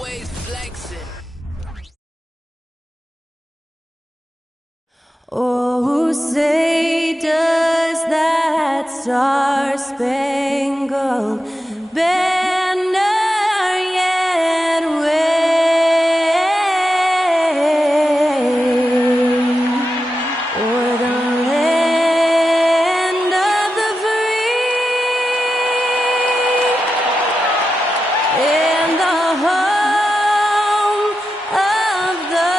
always flexing. Oh, say does that star-spangled banner yet wave o'er the land of the free and the home of the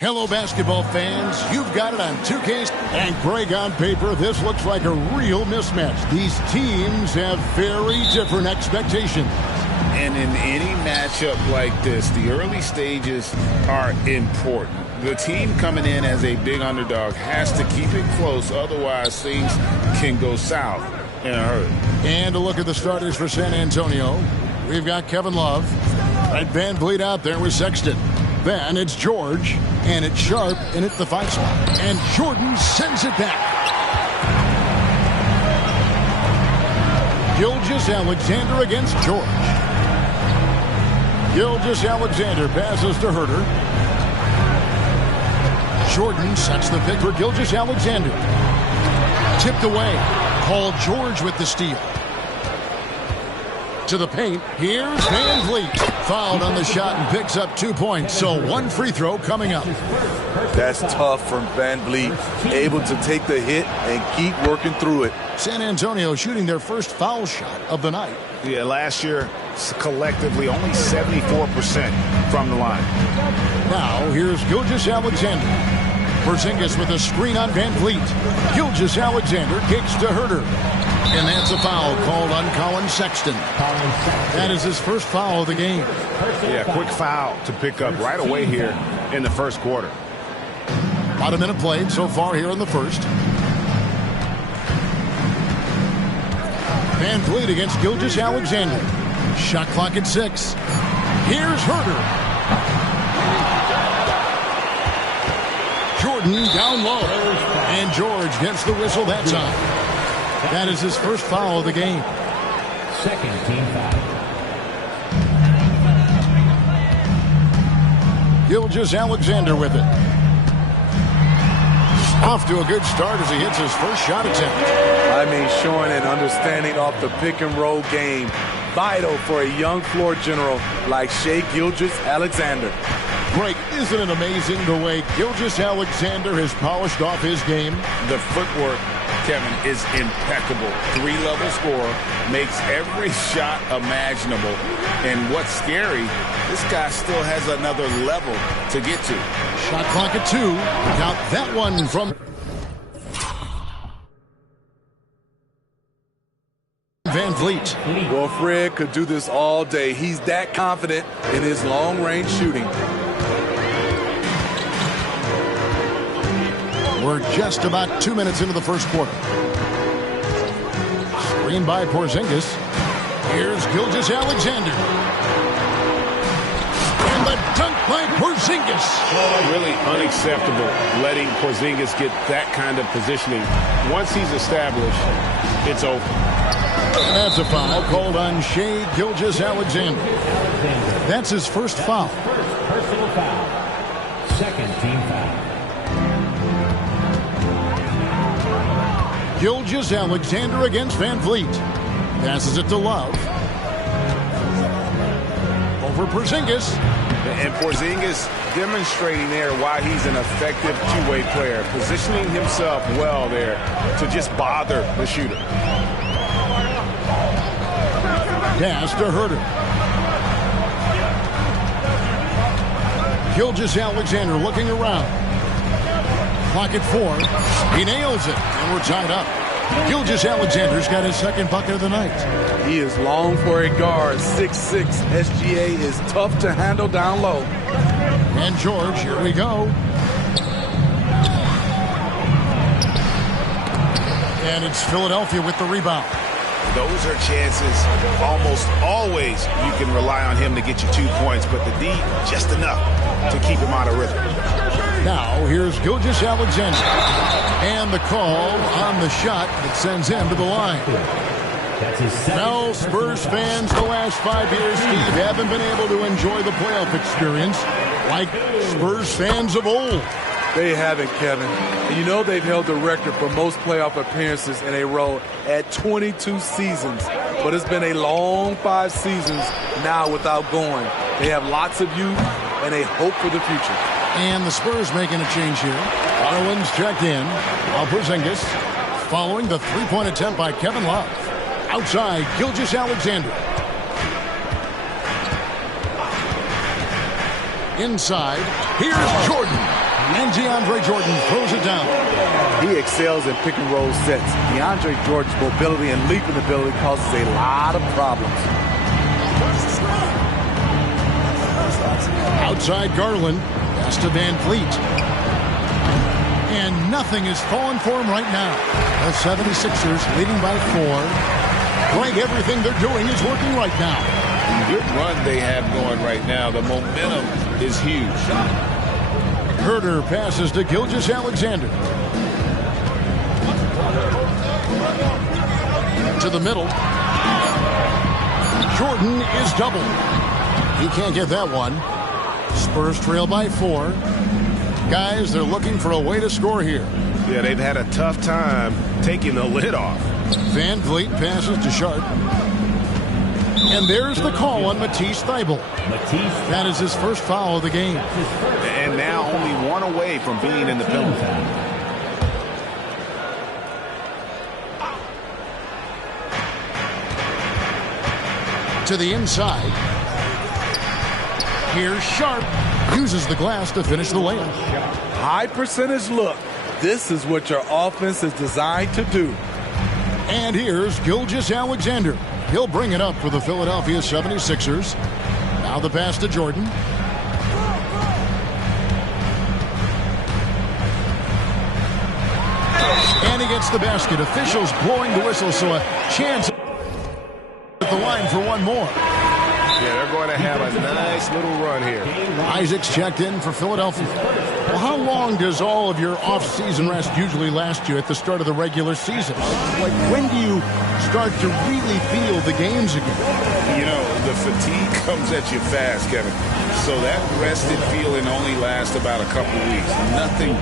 Hello, basketball fans. You've got it on 2K. And Greg, on paper, this looks like a real mismatch. These teams have very different expectations. And in any matchup like this, the early stages are important. The team coming in as a big underdog has to keep it close. Otherwise, things can go south in a hurry. And a look at the starters for San Antonio. We've got Kevin Love. Right, Van Vliet out there with Sexton. Then it's George, and it's Sharp in at the 5 spot. And Jordan sends it back. Gilgeous-Alexander against George. Gilgeous-Alexander passes to Herter. Jordan sets the pick for Gilgeous-Alexander. Tipped away. Paul George with the steal. To the paint. Here's Van Vliet. Fouled on the shot and picks up 2 points. So one free throw coming up. That's tough from Van Vliet. Able to take the hit and keep working through it. San Antonio shooting their first foul shot of the night. Yeah, last year, collectively, only 74% from the line. Now, here's Gilgeous-Alexander. Porzingis with a screen on Van Vliet. Gilgeous-Alexander kicks to Herter. And that's a foul called on Colin Sexton. That is his first foul of the game. Yeah, quick foul to pick up right away here in the first quarter. About a minute played so far here in the first. Van Vliet against Gilgeous-Alexander. Shot clock at 6. Here's Herter. Jordan down low. And George gets the whistle that time. That is his first foul of the game. Second team foul. Gilgeous-Alexander with it. Off to a good start as he hits his first shot attempt. I mean, showing an understanding off the pick and roll game. Vital for a young floor general like Shai Gilgeous-Alexander. Greg, isn't it amazing the way Gilgeous-Alexander has polished off his game? The footwork, Kevin, is impeccable. 3-level scorer, makes every shot imaginable. And what's scary, this guy still has another level to get to. Shot clock at 2. Got that one from Van Vliet. Well, Fred could do this all day. He's that confident in his long-range shooting. We're just about 2 minutes into the first quarter. Screen by Porzingis. Here's Gilgeous-Alexander. And the dunk by Porzingis. Really unacceptable letting Porzingis get that kind of positioning. Once he's established, it's over. And that's a foul called on Shai Gilgeous-Alexander. That's his first foul. Personal foul. Second team foul. Gilgeous-Alexander against Van Vliet. Passes it to Love. Over Porzingis. And Porzingis demonstrating there why he's an effective two-way player. Positioning himself well there to just bother the shooter. Pass to Herter. Gilgeous-Alexander looking around. Clock at 4. He nails it, and we're tied up. Gilgeous-Alexander's got his second bucket of the night. He is long for a guard. 6'6". SGA is tough to handle down low. And George, here we go. And it's Philadelphia with the rebound. Those are chances almost always you can rely on him to get you 2 points, but the D, just enough to keep him out of rhythm. Now, here's Gilgeous-Alexander. And the call on the shot that sends him to the line. Now, Spurs fans the last 5 years, Steve, haven't been able to enjoy the playoff experience like Spurs fans of old. They haven't, Kevin. And you know they've held the record for most playoff appearances in a row at 22 seasons. But it's been a long 5 seasons now without going. They have lots of youth and a hope for the future. And the Spurs making a change here. Garland's checked in. Now Porzingis following the three-point attempt by Kevin Love. Outside, Gilgeous-Alexander. Inside, here's Jordan. And DeAndre Jordan throws it down. He excels in pick-and-roll sets. DeAndre Jordan's mobility and leaping ability causes a lot of problems. Outside Garland. Pass to Van Fleet. And nothing is falling for him right now. The 76ers leading by 4. Greg, everything they're doing is working right now. Good run they have going right now. The momentum is huge. Herder passes to Gilgeous-Alexander. To the middle. Jordan is doubled. He can't get that one. Spurs trail by 4. Guys, they're looking for a way to score here. Yeah, they've had a tough time taking the lid off. Van Vliet passes to Sharp. And there's the call on Matisse Thybulle. That is his first foul of the game. And now only 1 away from being in the penalty. To the inside. Here's Sharp. Uses the glass to finish the layup. High percentage look. This is what your offense is designed to do. And here's Gilgeous-Alexander. He'll bring it up for the Philadelphia 76ers. Now the pass to Jordan. And he gets the basket. Officials blowing the whistle, so a chance at the line for one more. Yeah, they're going to have a nice little run here. Isaac's checked in for Philadelphia. Well, how long does all of your off-season rest usually last you at the start of the regular season? Like, when do you start to really feel the games again? You know, the fatigue comes at you fast, Kevin. So that rested feeling only lasts about a couple weeks. Nothing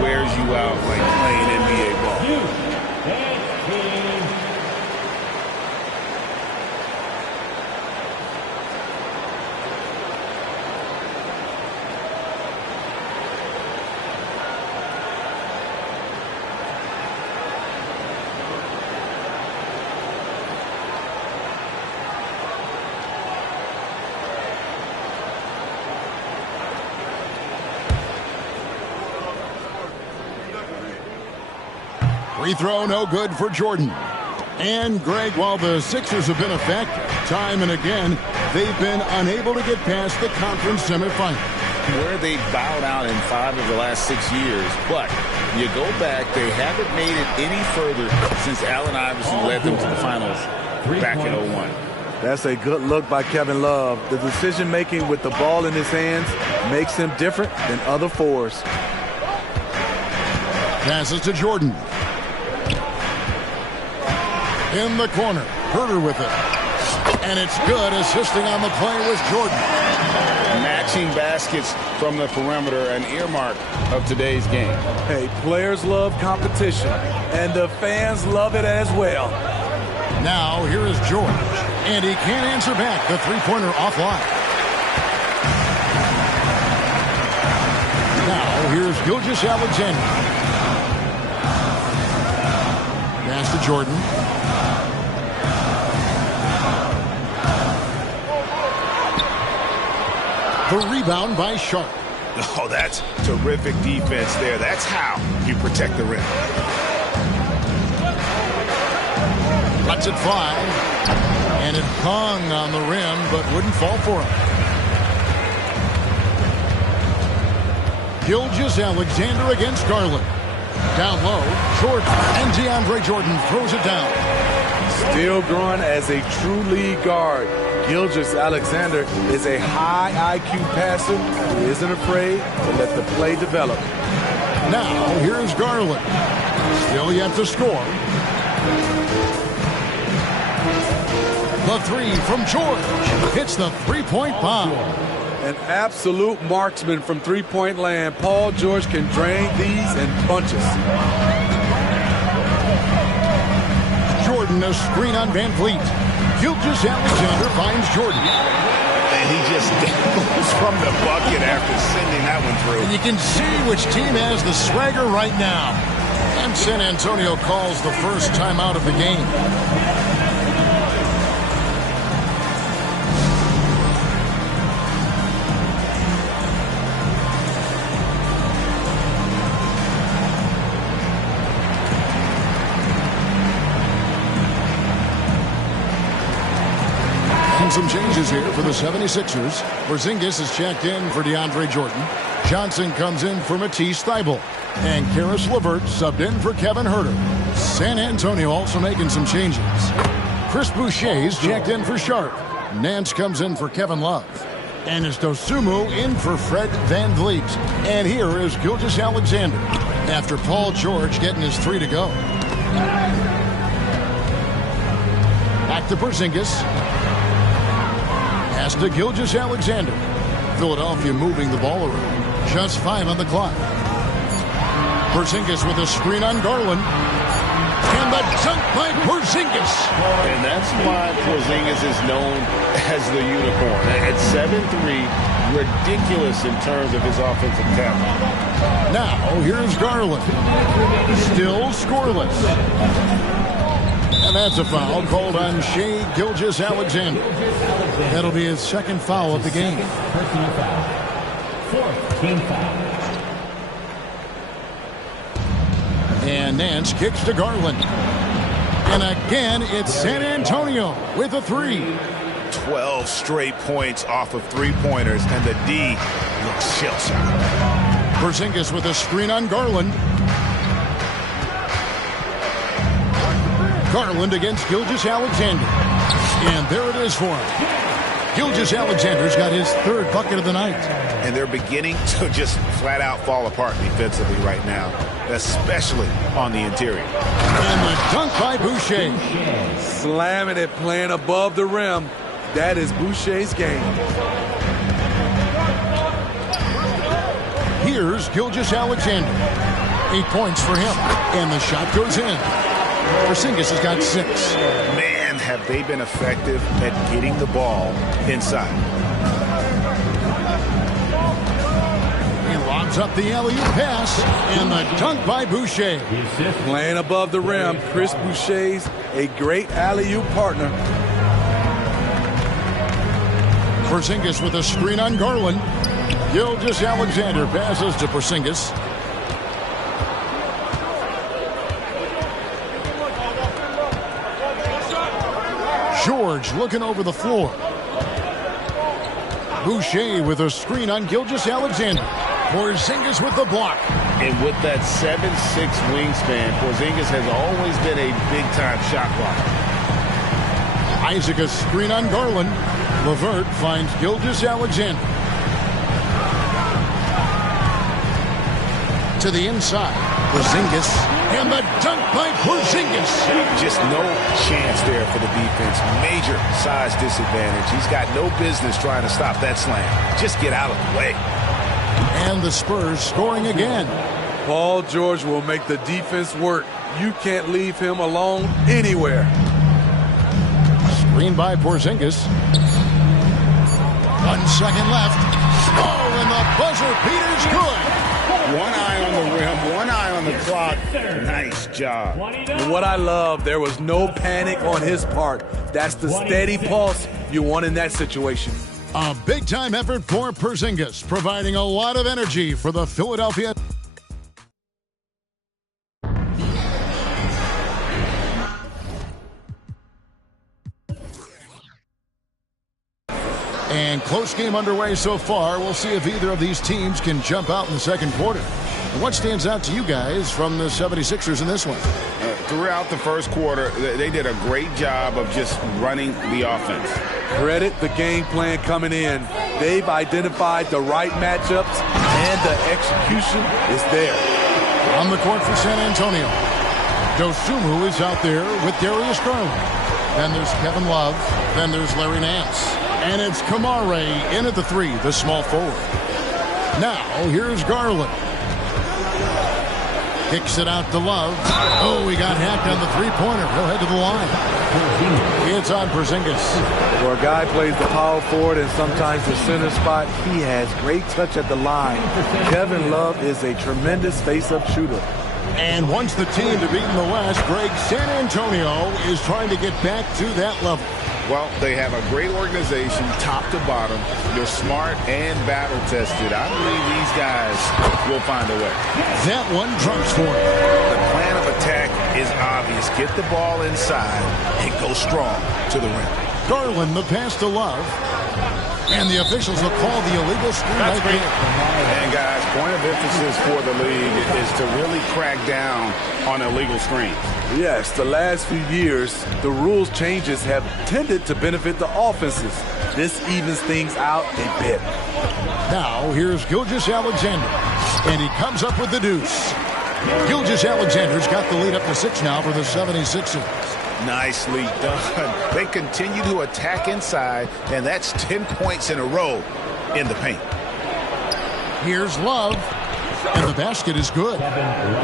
wears you out like playing NBA ball. Free throw no good for Jordan. And Greg, while the Sixers have been effective time and again, they've been unable to get past the conference semifinal. Where they bowed out in 5 of the last 6 years, but you go back, they haven't made it any further since Allen Iverson led them to the finals back in 01. That's a good look by Kevin Love. The decision-making with the ball in his hands makes him different than other fours. Passes to Jordan. In the corner, Herder with it. And it's good. Assisting on the play was Jordan. Matching baskets from the perimeter, an earmark of today's game. Hey, players love competition, and the fans love it as well. Now, here is George. And he can't answer back. The three-pointer offline. Now, here's Gilgeous-Alexander. Pass to Jordan. The rebound by Sharp. Oh, that's terrific defense there. That's how you protect the rim. Lets it fly. And it hung on the rim, but wouldn't fall for him. Gilgeous-Alexander against Garland. Down low, Jordan. And DeAndre Jordan throws it down. still growing as a true lead guard. Gilgeous-Alexander is a high IQ passer who isn't afraid to let the play develop. Now, here's Garland. Still yet to score. The three from George. Hits the three-point bomb. An absolute marksman from three-point land. Paul George can drain these in bunches. Jordan, a screen on Van Vliet. Gilgeous-Alexander finds Jordan. And he just goes from the bucket after sending that one through. And you can see which team has the swagger right now. And San Antonio calls the first timeout of the game. Some changes here for the 76ers. Porzingis is checked in for DeAndre Jordan. Johnson comes in for Matisse Thybulle. And Karis LeVert subbed in for Kevin Huerter. San Antonio also making some changes. Chris Boucher's checked in for Sharp. Nance comes in for Kevin Love. And it's Dosunmu in for Fred Van Vliet. And here is Gilgeous-Alexander after Paul George getting his three to go. Back to Porzingis. Pass to Gilgeous-Alexander. Philadelphia moving the ball around. Just 5 on the clock. Porzingis with a screen on Garland. And the dunk by Porzingis. And that's why Porzingis is known as the unicorn. At 7'3", ridiculous in terms of his offensive talent. Now, here's Garland. Still scoreless. And that's a foul called on Shai Gilgeous-Alexander. That'll be his second foul of the game. Personal foul. Fourth team foul. And Nance kicks to Garland. And again, it's San Antonio with a three. 12 straight points off of three-pointers, and the D looks shell-shocked. Porzingis with a screen on Garland. Garland against Gilgeous-Alexander. And there it is for him. Gilgeous-Alexander's got his third bucket of the night. And they're beginning to just flat-out fall apart defensively right now, especially on the interior. And the dunk by Boucher. Slamming it, playing above the rim. That is Boucher's game. Here's Gilgeous-Alexander. 8 points for him. And the shot goes in. Porzingis has got 6. Man, have they been effective at getting the ball inside. He lobs up the alley-oop pass, and the dunk by Boucher. Playing above the rim, Chris Boucher's a great alley-oop partner. Porzingis with a screen on Garland. Gilgeous-Alexander passes to Porzingis. George looking over the floor. Boucher with a screen on Gilgeous-Alexander. Porzingis with the block. And with that 7'6" wingspan, Porzingis has always been a big-time shot blocker. Isaac a screen on Garland. LeVert finds Gilgeous-Alexander. To the inside. Porzingis. And the dunk by Porzingis. Just no chance there for the defense. Major size disadvantage. He's got no business trying to stop that slam. Just get out of the way. And the Spurs scoring again. Paul George will make the defense work. You can't leave him alone anywhere. Screen by Porzingis. 1 second left. Oh, and the buzzer beater's good. One eye on the rim, one eye on the clock. Nice job. And what I love, there was no panic on his part. That's the steady pulse you want in that situation. A big-time effort for Porzingis, providing a lot of energy for the Philadelphia. And close game underway so far. We'll see if either of these teams can jump out in the second quarter. And what stands out to you guys from the 76ers in this one? throughout the first quarter, they did a great job of just running the offense. Credit the game plan coming in. They've identified the right matchups, and the execution is there. On the court for San Antonio, Dosunmu is out there with Darius Garland. Then there's Kevin Love. Then there's Larry Nance. And it's Kamare in at the three, the small forward. Now, here's Garland. Kicks it out to Love. Oh, he got hacked on the three-pointer. He'll head to the line. It's on Porzingis. Where a guy plays the power forward and sometimes the center spot, he has great touch at the line. Kevin Love is a tremendous face-up shooter. And once the team to beat in the West, Greg, San Antonio is trying to get back to that level. Well, they have a great organization, top to bottom. They're smart and battle-tested. I believe these guys will find a way. That one drops for him. The plan of attack is obvious. Get the ball inside and go strong to the rim. Garland, the pass to Love. And the officials will call the illegal screen right there. And, guys, point of emphasis for the league is to really crack down on illegal screens. Yes, the last few years, the rules changes have tended to benefit the offenses. This evens things out a bit. Now, here's Gilgeous-Alexander. And he comes up with the deuce. Gilgeous-Alexander's got the lead up to 6 now for the 76ers. Nicely done. They continue to attack inside, and that's 10 points in a row in the paint. Here's Love, and the basket is good.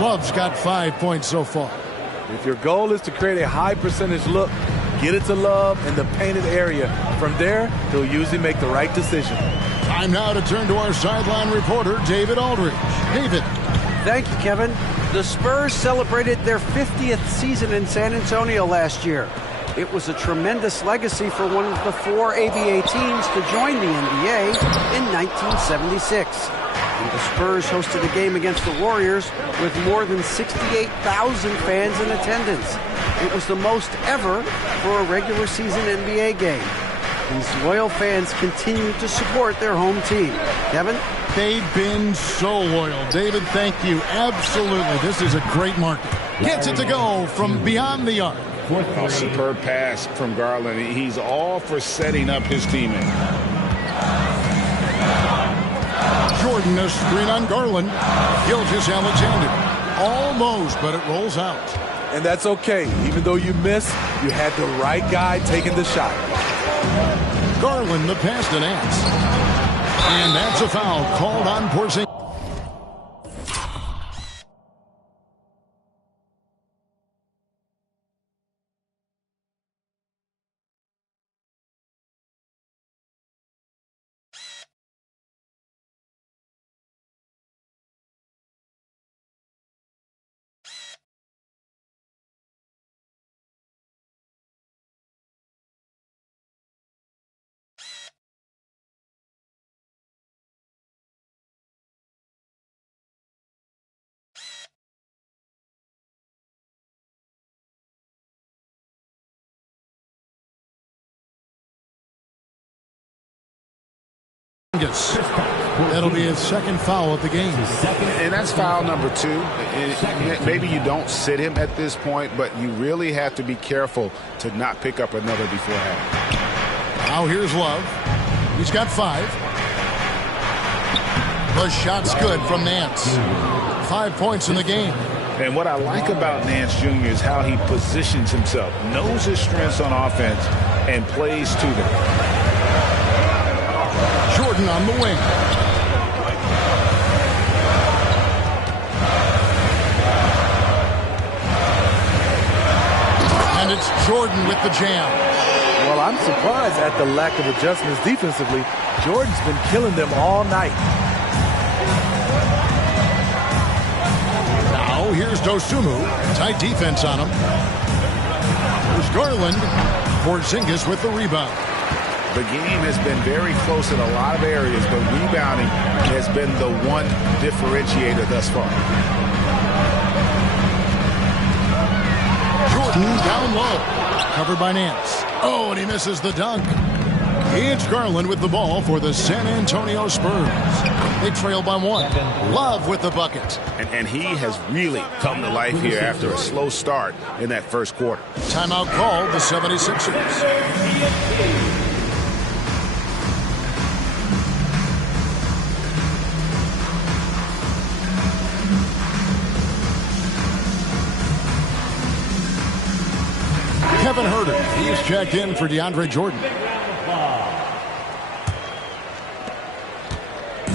Love's got 5 points so far. If your goal is to create a high percentage look, get it to Love in the painted area. From there, he'll usually make the right decision. Time now to turn to our sideline reporter, David Aldridge. David. Thank you, Kevin. The Spurs celebrated their 50th season in San Antonio last year. It was a tremendous legacy for one of the 4 ABA teams to join the NBA in 1976. And the Spurs hosted a game against the Warriors with more than 68,000 fans in attendance. It was the most ever for a regular season NBA game. These loyal fans continue to support their home team. Kevin? They've been so loyal. David, thank you. Absolutely. This is a great market. Gets it to go from beyond the arc. A superb pass from Garland. He's all for setting up his teammate. Jordan, a screen on Garland. Gilgeous-Alexander. Almost, but it rolls out. And that's okay. Even though you missed, you had the right guy taking the shot. Garland, the pass to Nance. And that's a foul called on Porzingis. That'll be his second foul of the game. And that's foul number 2. Maybe you don't sit him at this point, but you really have to be careful to not pick up another before half. Now here's Love. He's got 5. The shot's good from Nance. 5 points in the game. And what I like about Nance Jr. is how he positions himself, knows his strengths on offense, and plays to them. Jordan on the wing. And it's Jordan with the jam. Well, I'm surprised at the lack of adjustments defensively. Jordan's been killing them all night. Now here's Dosunmu. Tight defense on him. Here's Garland. Porzingis with the rebound. The game has been very close in a lot of areas, but rebounding has been the one differentiator thus far. Jordan down low. Covered by Nance. Oh, and he misses the dunk. It's Garland with the ball for the San Antonio Spurs. They trail by 1. Love with the bucket. And he has really come to life here after a slow start in that first quarter. Timeout called the 76ers. Kevin Herter, he's checked in for DeAndre Jordan.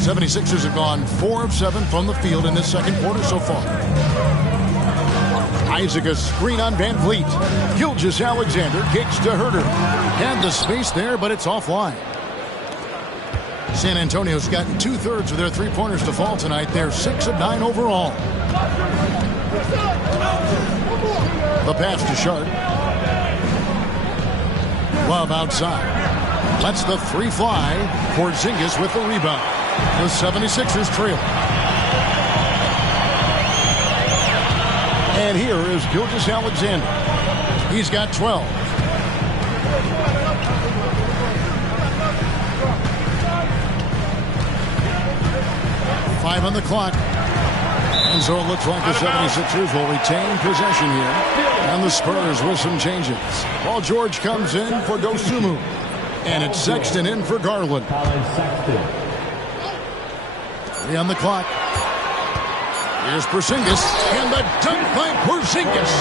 76ers have gone 4 of 7 from the field in this second quarter so far. Isaac a screen on Van Vliet. Gilgeous-Alexander kicks to Herter. Had the space there, but it's offline. San Antonio's gotten 2/3 of their three-pointers to fall tonight. They're 6 of 9 overall. The pass to Sharp. Love outside. Lets the three fly. Porzingis with the rebound. The 76ers trail. And here is Gilgeous-Alexander. He's got 12. Five on the clock. And so it looks like the 76ers will retain possession here. And the Spurs with some changes. Paul George comes in for Dosunmu. And it's Sexton in for Garland. 3 on the clock. Here's Porzingis. And the dunk by Porzingis.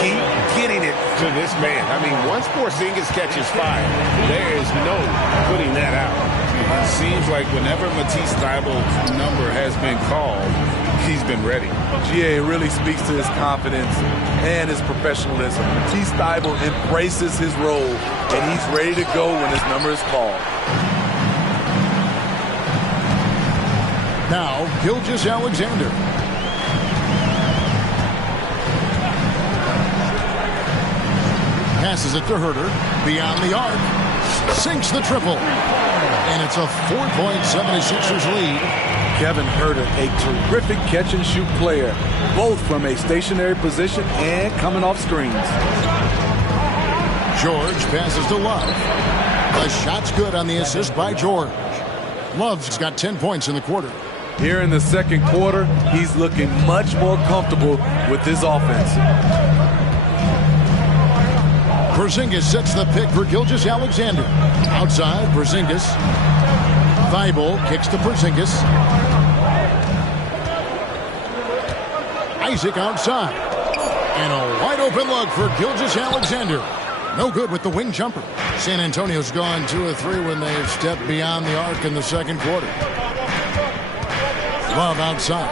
Keep getting it to this man. I mean, once Porzingis catches fire, there is no putting that out. It seems like whenever Matisse Thybulle's number has been called, he's been ready. GA really speaks to his confidence and his professionalism. Matisse Thybulle embraces his role, and he's ready to go when his number is called. Now, Gilgeous-Alexander. Passes it to Herter. Beyond the arc. Sinks the triple. And it's a 4-point 76ers lead. Kevin Herter, a terrific catch-and-shoot player, both from a stationary position and coming off screens. George passes to Love. The shot's good on the assist by George. Love's got 10 points in the quarter. Here in the second quarter, he's looking much more comfortable with his offense. Porzingis sets the pick for Gilgeous-Alexander. Outside, Porzingis. Thybulle kicks to Porzingis. Isaac outside. And a wide open look for Gilgeous-Alexander. No good with the wing jumper. San Antonio's gone 2 of 3 when they've stepped beyond the arc in the second quarter. Love outside.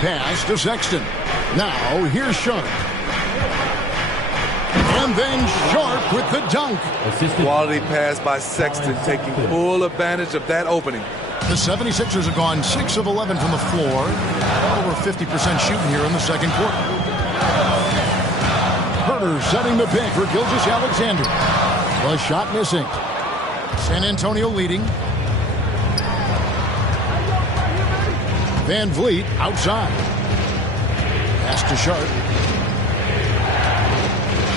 Pass to Sexton. Now here's Sharp. And then Sharp with the dunk. Quality pass by Sexton, taking full advantage of that opening. The 76ers have gone 6 of 11 from the floor. Over 50% shooting here in the second quarter. Herter setting the pick for Gilgeous-Alexander. The shot missing. San Antonio leading. Van Vliet outside. Pass to Sharp.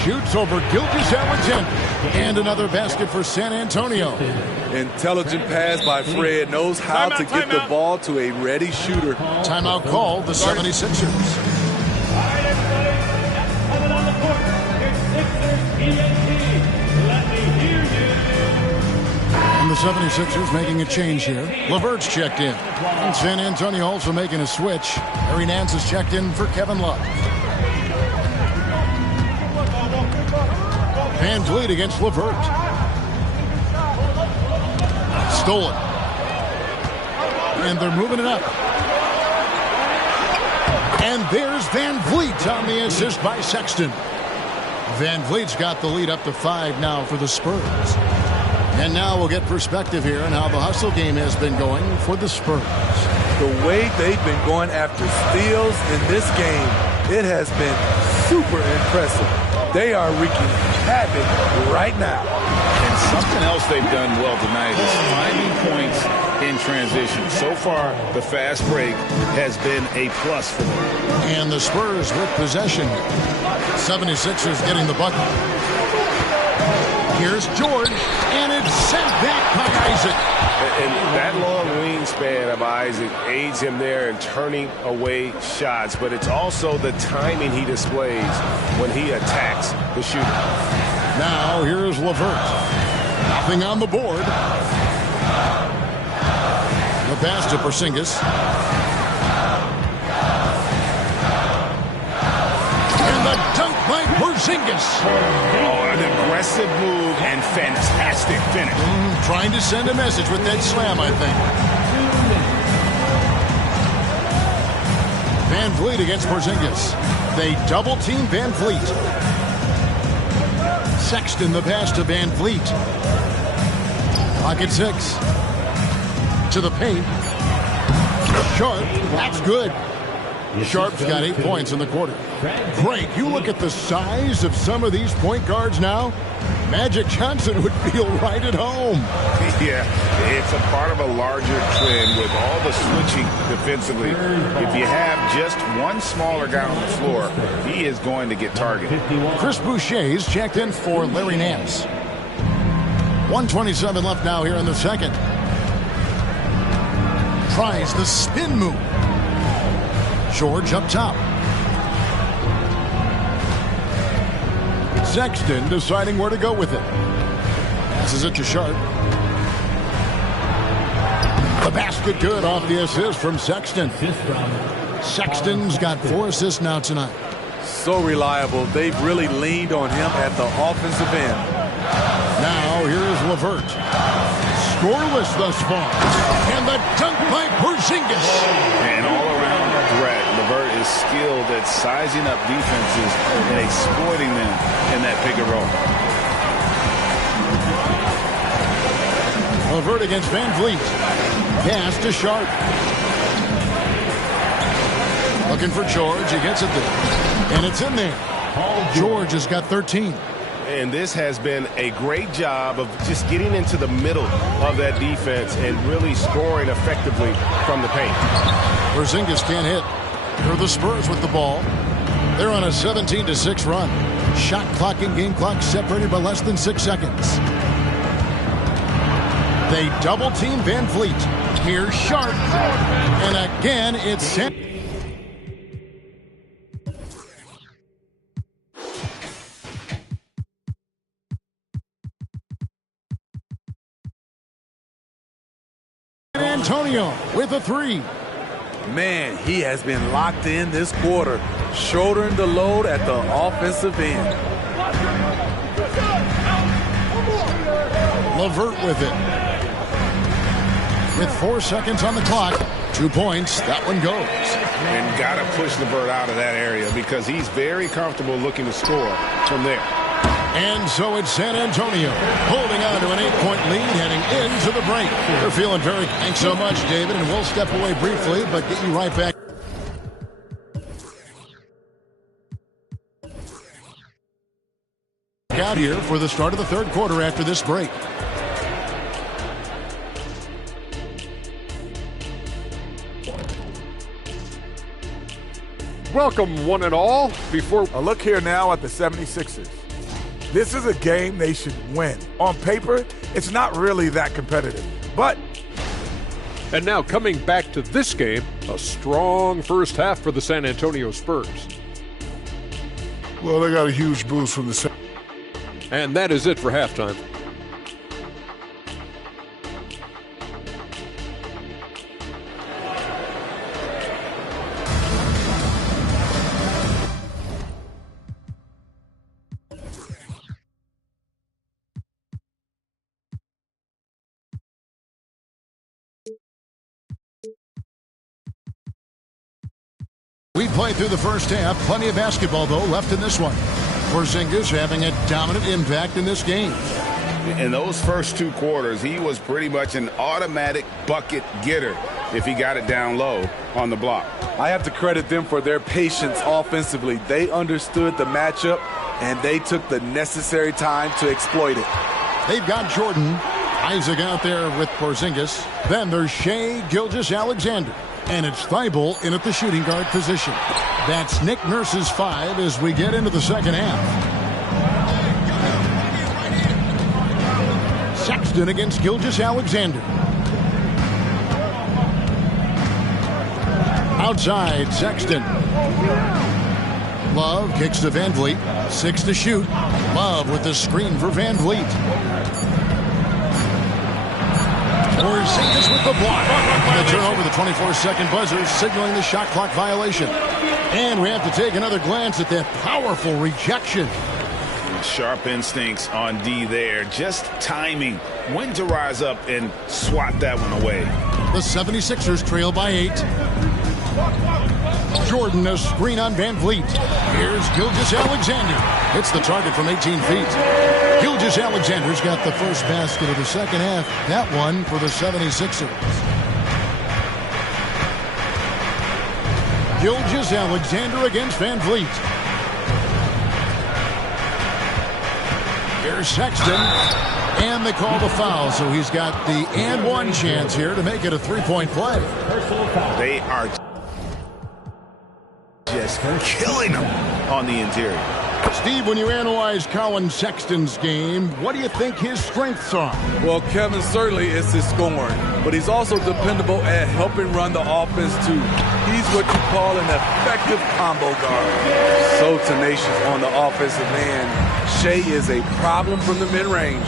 Shoots over Gilgeous-Alexander. And another basket for San Antonio. Intelligent pass by Fred. Knows how to get the ball to a ready shooter. Timeout called the 76ers. And the 76ers making a change here. LeVert's checked in. And San Antonio also making a switch. Harry Nance is checked in for Kevin Love. Van Vliet against LeVert. Stolen. And they're moving it up. And there's Van Vliet on the assist by Sexton. Van Vliet's got the lead up to 5 now for the Spurs. And now we'll get perspective here on how the hustle game has been going for the Spurs. The way they've been going after steals in this game, it has been super impressive. They are wreaking havoc right now. And something else they've done well tonight is finding points in transition. So far, the fast break has been a plus for them. And the Spurs with possession. 76ers getting the bucket. Here's George, and it's sent back by Isaac. And that long wingspan of Isaac aids him there in turning away shots, but it's also the timing he displays when he attacks the shooter. Now here's LeVert. Nothing on the board. The pass to Porzingis. And the dunk by Porzingis. Oh, an aggressive move and fantastic finish. Trying to send a message with that slam, I think. Van Vliet against Porzingis. They double-team Van Vliet. Sexton the pass to Van Vliet. Clock at 6. To the paint. Sharp. That's good. Sharp's got 8 points in the quarter. Frank, you look at the size of some of these point guards now. Magic Johnson would feel right at home. Yeah, it's a part of a larger trend with all the switching defensively. If you have just one smaller guy on the floor, he is going to get targeted. Chris Boucher's checked in for Larry Nance. 1:27 left now here in the second. Tries the spin move. George up top. Sexton deciding where to go with it. Passes it to Sharp. The basket good off the assist from Sexton. Sexton's got 4 assists now tonight. So reliable. They've really leaned on him at the offensive end. Now here's LeVert. Scoreless thus far. And the dunk by Porzingis. And all around threat, LeVert is skilled at sizing up defenses and exploiting them in that pick and roll. LeVert against Van Vliet. Pass to Sharp. Looking for George. He gets it there. And it's in there. George has got 13. And this has been a great job of just getting into the middle of that defense and really scoring effectively from the paint. Porzingis can't hit. Here are the Spurs with the ball. They're on a 17-6 run. Shot clock and game clock separated by less than 6 seconds. They double-team Van Vliet. Here's Sharp. And again, it's San Antonio with a 3. Man, he has been locked in this quarter, shouldering the load at the offensive end. LeVert with it. With 4 seconds on the clock, 2 points. That one goes. And got to push LeVert out of that area because he's very comfortable looking to score from there. And so it's San Antonio holding on to an 8-point lead heading into the break. They're feeling very. Thanks so much, David. And we'll step away briefly, but get you right back. Out here for the start of the third quarter after this break. Welcome, one and all. Before a look here now at the 76ers. This is a game they should win. On paper, it's not really that competitive, but... And now coming back to this game, a strong first half for the San Antonio Spurs. Well, they got a huge boost from the... And that is it for halftime. We played through the first half. Plenty of basketball, though, left in this one. Porzingis having a dominant impact in this game. In those first 2 quarters, he was pretty much an automatic bucket getter if he got it down low on the block. I have to credit them for their patience offensively. They understood the matchup, and they took the necessary time to exploit it. They've got Jordan. Isaac out there with Porzingis. Then there's Shai Gilgeous-Alexander. And it's Thibault in at the shooting guard position. That's Nick Nurse's 5 as we get into the second half. Sexton Sexton against Gilgeous-Alexander. Outside, Sexton. Love kicks to Van Vliet. 6 to shoot. Love with the screen for Van Vliet. Porzingis with the block. The turnover, the 24-second buzzer, signaling the shot clock violation. And we have to take another glance at that powerful rejection. Sharp instincts on D there. Just timing when to rise up and swat that one away. The 76ers trail by 8. Jordan, a screen on Van Vliet. Here's Gilgeous-Alexander. Hits the target from 18 feet. Gilgeous-Alexander's got the first basket of the second half. That one for the 76ers. Gilgeous-Alexander against Van Vliet. Here's Sexton. And they call the foul, so he's got the and one chance here to make it a three-point play. They are just killing them on the interior. Steve, when you analyze Colin Sexton's game, what do you think his strengths are? Well, Kevin, certainly it's his scoring, but he's also dependable at helping run the offense, too. He's what you call an effective combo guard. So tenacious on the offensive end. Shea is a problem from the mid-range.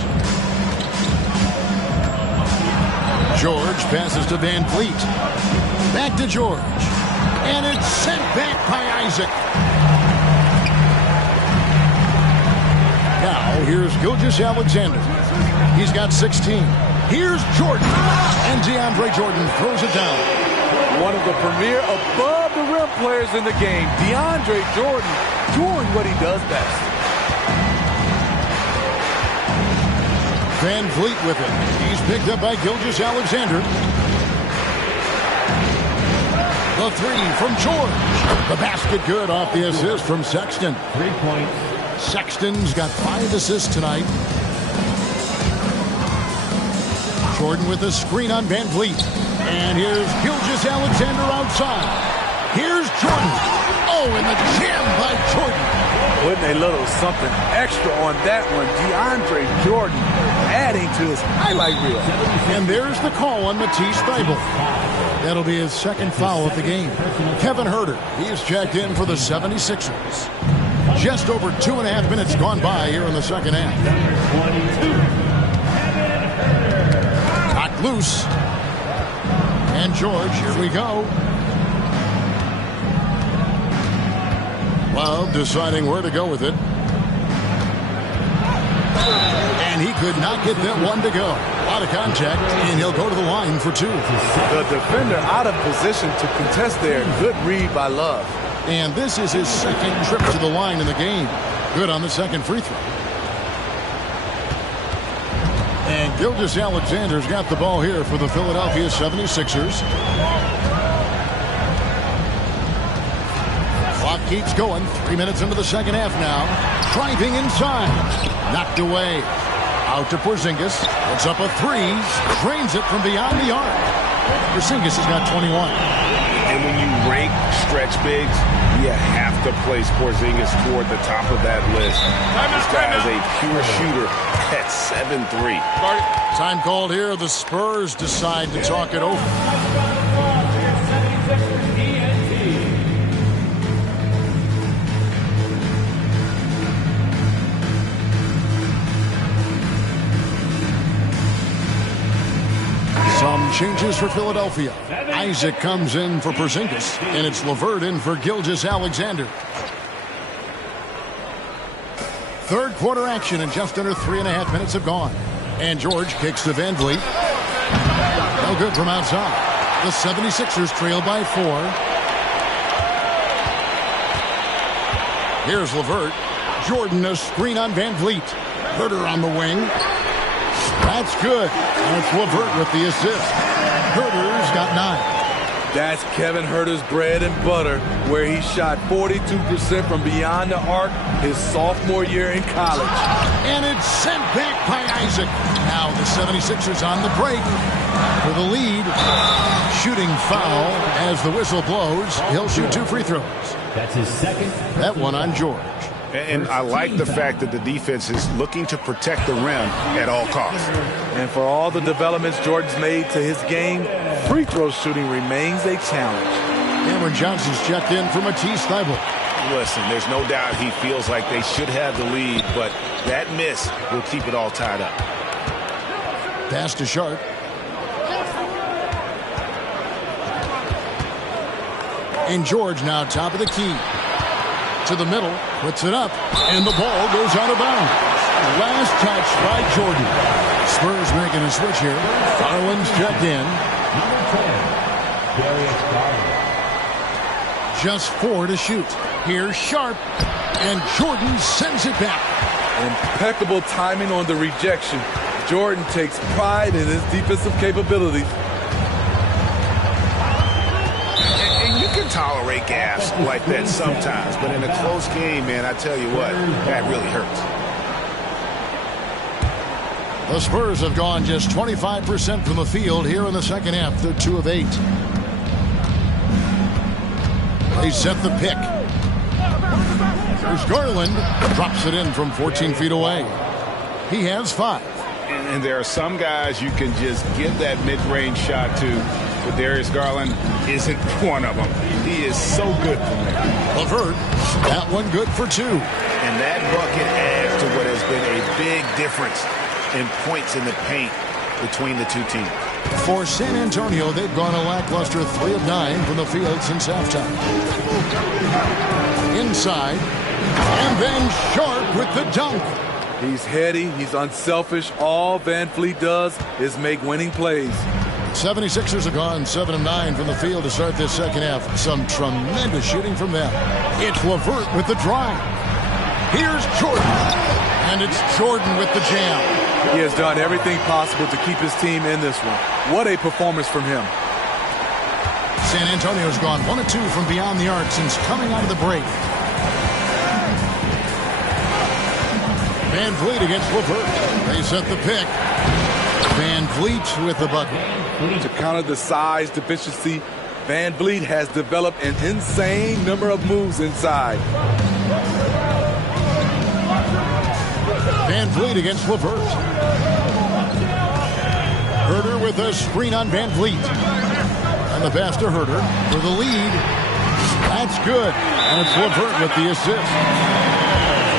George passes to Van Vliet. Back to George. And it's sent back by Isaac. Now, here's Gilgeous-Alexander. He's got 16. Here's Jordan. And DeAndre Jordan throws it down. One of the premier above-the-rim players in the game, DeAndre Jordan, doing what he does best. Van Vliet with it. He's picked up by Gilgeous-Alexander. The three from George. The basket good off the assist from Sexton. 3 points. Sexton's got 5 assists tonight. Jordan with a screen on Van Vliet. And here's Gilgeous-Alexander outside. Here's Jordan. Oh, and the jam by Jordan. Putting a little something extra on that one. DeAndre Jordan adding to his highlight reel. And there's the call on Matisse Thybulle. That'll be his second foul of the game. Kevin Huerter, he is checked in for the 76ers. Just over 2.5 minutes gone by here in the second half. Knocked loose. And George, here we go. Love deciding where to go with it. And he could not get that one to go. Out of contact, and he'll go to the line for 2. The defender out of position to contest there. Good read by Love. And this is his second trip to the line in the game. Good on the second free throw. And Gilgeous-Alexander's got the ball here for the Philadelphia 76ers. Clock keeps going. 3 minutes into the second half now. Driving inside. Knocked away. Out to Porzingis. Puts up a 3. Drains it from beyond the arc. Porzingis has got 21. And when you rank stretch bigs, you have to place Porzingis toward the top of that list. This guy is a pure shooter at 7'3". Time called here. The Spurs decide to talk it over. Some changes for Philadelphia. Isaac comes in for Porzingis, and it's LeVert in for Gilgeous-Alexander. Third quarter action, and just under 3.5 minutes have gone. And George kicks to Van Vliet. No good from outside. The 76ers trail by 4. Here's LeVert. Jordan, a screen on Van Vliet. Huerter on the wing. That's good. That's LeVert with the assist. Huerter's got 9. That's Kevin Huerter's bread and butter, where he shot 42% from beyond the arc his sophomore year in college. And it's sent back by Isaac. Now the 76ers on the break for the lead. Shooting foul as the whistle blows. He'll shoot 2 free throws. That's his second. That one on George. And I like the fact that the defense is looking to protect the rim at all costs. And for all the developments Jordan's made to his game, free throw shooting remains a challenge. Cameron Johnson's checked in for Matisse Thybulle. Listen, there's no doubt he feels like they should have the lead, but that miss will keep it all tied up. Pass to Sharp. And George now top of the key. To the middle, puts it up, and the ball goes out of bounds. Last touch by Jordan. Spurs making a switch here. Garland's checked in. Just 4 to shoot. Here's Sharp, and Jordan sends it back. Impeccable timing on the rejection. Jordan takes pride in his defensive capabilities. And you can tolerate gaffes like that sometimes, but in a close game, man, I tell you what, that really hurts. The Spurs have gone just 25% from the field here in the second half. They're 2 of 8. They set the pick. Here's Garland. Drops it in from 14 feet away. He has 5. And there are some guys you can just give that mid-range shot to, but Darius Garland isn't one of them. He is so good from there. LeVert, that one good for 2. And that bucket adds to what has been a big difference in points in the paint between the two teams. For San Antonio, they've gone a lackluster 3 of 9 from the field since halftime. Inside, and then Sharp with the dunk. He's heady, he's unselfish. All Van Fleet does is make winning plays. 76ers have gone 7 of 9 from the field to start this second half. Some tremendous shooting from them. It's LeVert with the drive. Here's Jordan. And it's Jordan with the jam. He has done everything possible to keep his team in this one. What a performance from him. San Antonio's gone 1 of 2 from beyond the arc since coming out of the break. Van Vliet against LeVert. They set the pick. Van Vliet with the bucket. To counter the size deficiency, Van Vliet has developed an insane number of moves inside. Van Vliet against LeVert. Herter with a screen on Van Vliet. And the pass to Herter for the lead. That's good. And it's LeVert with the assist.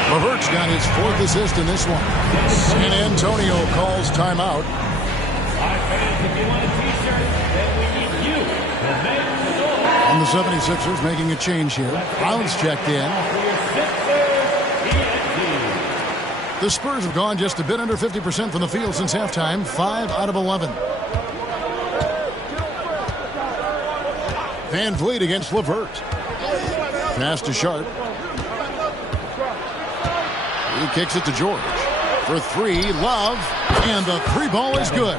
LeVert's got his 4th assist in this one. San Antonio calls timeout. And the 76ers making a change here. Brown's checked in. The Spurs have gone just a bit under 50% from the field since halftime. 5 out of 11. Van Vliet against LeVert. Pass to Sharp. He kicks it to George. For 3, Love. And the 3 ball is good.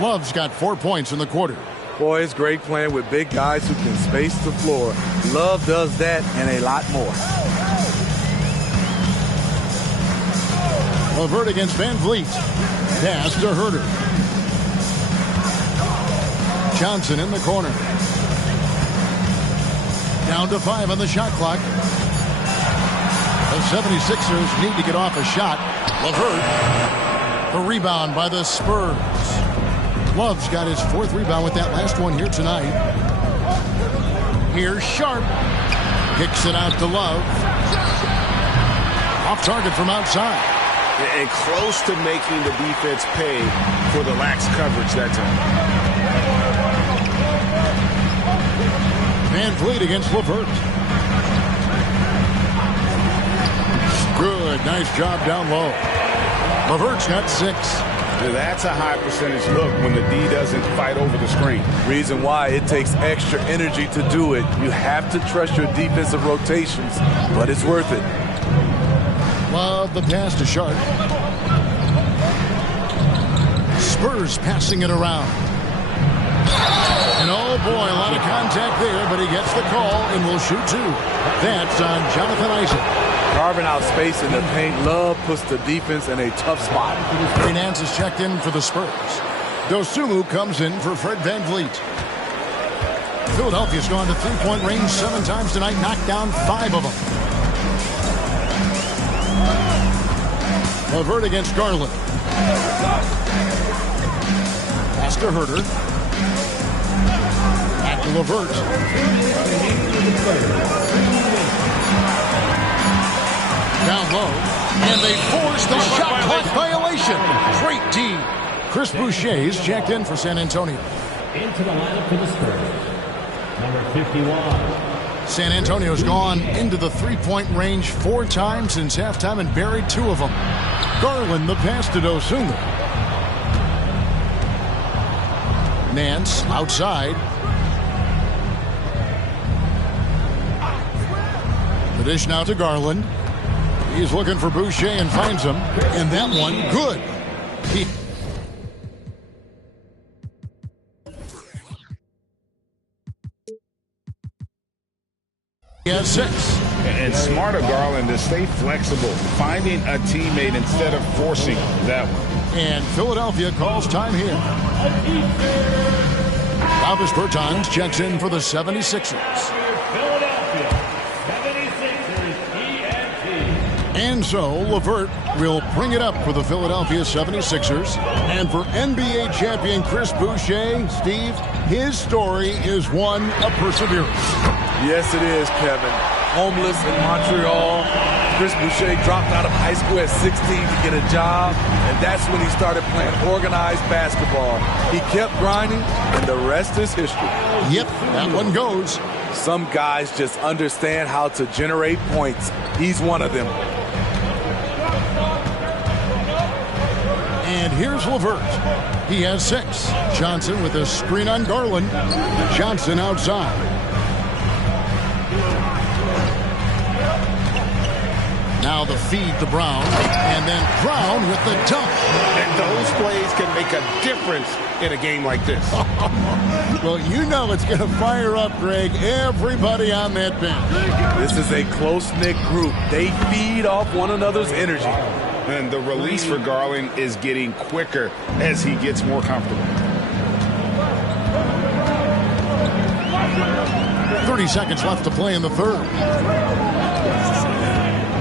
Love's got 4 points in the quarter. Boy, it's great playing with big guys who can space the floor. Love does that and a lot more. LeVert against Van Vliet. Pass to Herter. Johnson in the corner. Down to 5 on the shot clock. The 76ers need to get off a shot. LeVert. The rebound by the Spurs. Love's got his 4th rebound with that last one here tonight. Here's Sharp. Kicks it out to Love. Off target from outside. And close to making the defense pay for the lax coverage that time. Van Vliet against LeVert. Good. Nice job down low. LeVert's got 6. That's a high percentage look when the D doesn't fight over the screen. Reason why it takes extra energy to do it. You have to trust your defensive rotations, but it's worth it. Love the pass to Sharp. Spurs passing it around. And oh boy, a lot of contact there, but he gets the call and will shoot 2. That's on Jonathan Isaac. Carving out space in the paint. Love puts the defense in a tough spot. Green Nance is checked in for the Spurs. Dosunmu comes in for Fred Van Vliet. Philadelphia's gone to 3-point range 7 times tonight, knocked down 5 of them. LeVert against Garland. Pass to Herter. Back to LeVert. Down low. And they force the shot clock violation. Great D. Chris Boucher's checked in for San Antonio. Into the lineup for the Spurs. Number 51. San Antonio's gone into the three-point range 4 times since halftime and buried 2 of them. Garland the pass to Dosunmu. Nance outside. The dish now to Garland. He's looking for Boucher and finds him. And that one, good. He has 6. And smart of Garland to stay flexible, finding a teammate instead of forcing that one. And Philadelphia calls time here. Travis Bertans checks in for the 76ers. And so LeVert will bring it up for the Philadelphia 76ers. And for NBA champion Chris Boucher, Steve, his story is one of perseverance. Yes, it is, Kevin. Homeless in Montreal. Chris Boucher dropped out of high school at 16 to get a job, and that's when he started playing organized basketball. He kept grinding, and the rest is history. Yep, that one goes. Some guys just understand how to generate points. He's one of them. And here's LeVert. He has 6. Johnson with a screen on Garland. Johnson outside. Now the feed to Brown, and then Brown with the dunk. And those plays can make a difference in a game like this. Well, you know it's going to fire up, Greg, everybody on that bench. This is a close-knit group. They feed off one another's energy. And the release for Garland is getting quicker as he gets more comfortable. 30 seconds left to play in the third.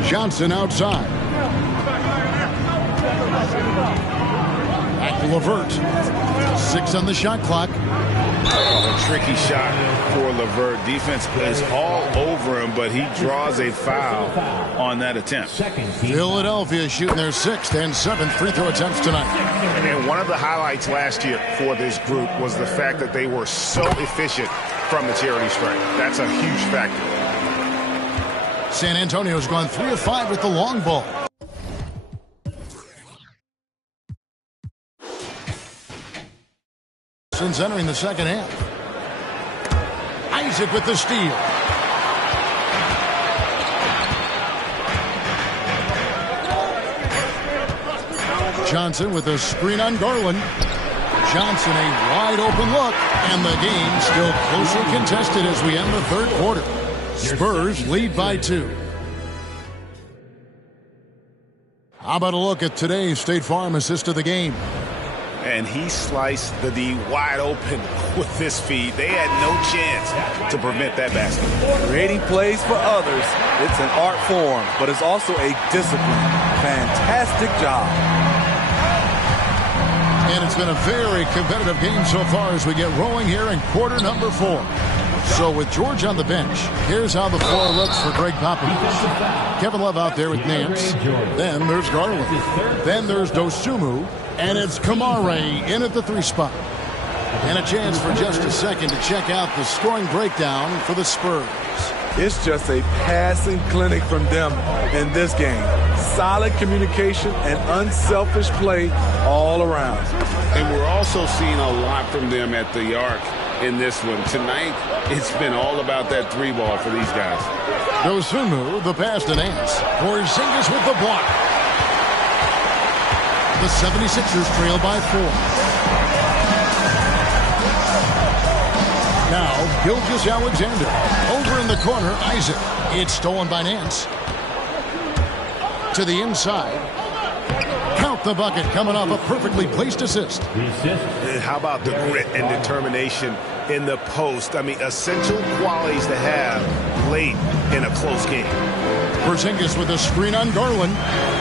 Johnson outside. Back to LeVert. 6 on the shot clock. A tricky shot for LeVert. Defense is all over him, but he draws a foul on that attempt. Philadelphia shooting their 6th and 7th free throw attempts tonight. And one of the highlights last year for this group was the fact that they were so efficient from the charity stripe. That's a huge factor. San Antonio's gone 3 of 5 with the long ball. Since entering the second half. Isaac with the steal. Johnson with a screen on Garland. Johnson a wide open look, and the game still closely contested as we end the third quarter. Spurs lead by 2. How about a look at today's State Farm assist of the game? And he sliced the D wide open with this feed. They had no chance to prevent that basket. Creating plays for others, it's an art form, but it's also a discipline. Fantastic job. And it's been a very competitive game so far as we get rolling here in quarter number 4. So with George on the bench, here's how the floor looks for Greg Popovich. Kevin Love out there with Nance. Then there's Garland. Then there's Dosunmu. And it's Kamare in at the 3 spot. And a chance for just a second to check out the scoring breakdown for the Spurs. It's just a passing clinic from them in this game. Solid communication and unselfish play all around. And we're also seeing a lot from them at the arc in this one. Tonight, it's been all about that 3 ball for these guys. Dosunmu, the pass to Nance. Porzingis with the block. The 76ers trail by 4. Now, Gilgeous-Alexander. Over in the corner, Isaac. It's stolen by Nance. To the inside. Count the bucket coming off a perfectly placed assist. How about the grit and determination in the post? I mean, essential qualities to have late in a close game. Porzingis with a screen on Garland.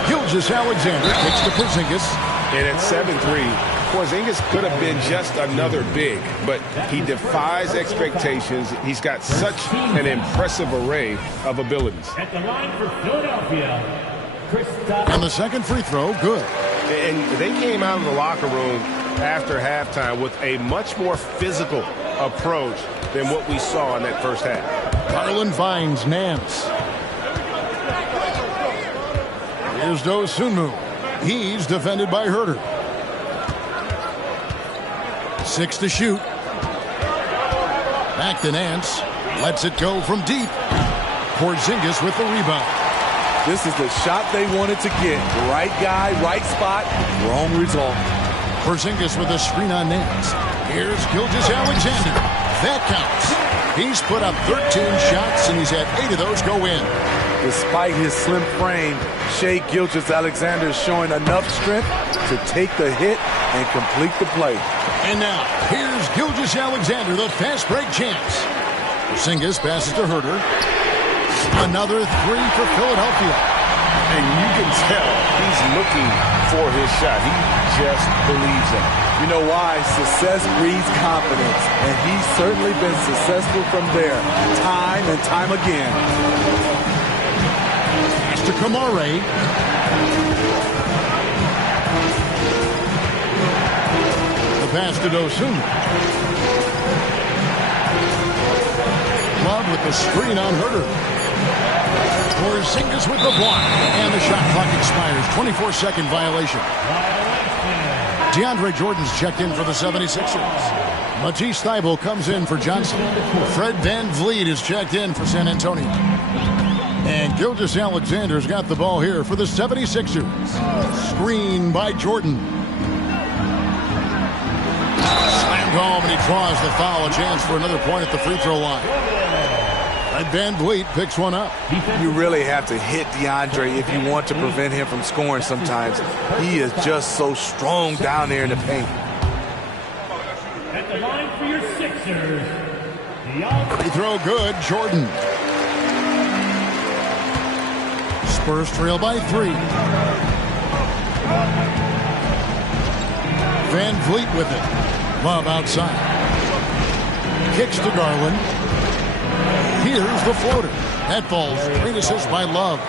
Gilgeous-Alexander kicks to Porzingis. And at 7'3", Porzingis could have been just another big, but he defies expectations. He's got such an impressive array of abilities. At the line for Philadelphia, And the second free throw, good. And they came out of the locker room after halftime with a much more physical approach than what we saw in that first half. Garland finds Nance. Here's Dosunmu. He's defended by Herter. 6 to shoot. Back to Nance. Lets it go from deep. Porzingis with the rebound. This is the shot they wanted to get. Right guy, right spot, wrong result. Porzingis with a screen on Nance. Here's Gilgeous-Alexander. That counts. He's put up 13 shots, and he's had 8 of those go in. Despite his slim frame, Shai Gilgeous-Alexander is showing enough strength to take the hit and complete the play. And now, here's Gilgeous-Alexander, the fast break champs. Porzingis passes to Herter. Another 3 for Philadelphia. And you can tell he's looking for his shot. He just believes in it. You know why? Success breeds confidence, and he's certainly been successful from there, time and time again. To Kamare. The pass to Dosunmu. Love with the screen on Herter. Porzingis with the block. And the shot clock expires. 24-second violation. DeAndre Jordan's checked in for the 76ers. Matisse Thybulle comes in for Johnson. Fred VanVleet is checked in for San Antonio. And Gilgeous-Alexander's got the ball here for the 76ers. Screen by Jordan. Slammed home, and he draws the foul. A chance for another point at the free throw line. And VanVleet picks one up. You really have to hit DeAndre if you want to prevent him from scoring sometimes. He is just so strong down there in the paint. At the line for your Sixers, Free throw good, Jordan. Spurs trail by 3. VanVleet with it. Love outside. Kicks to Garland. Here's the floater. That falls. Great assist by Love.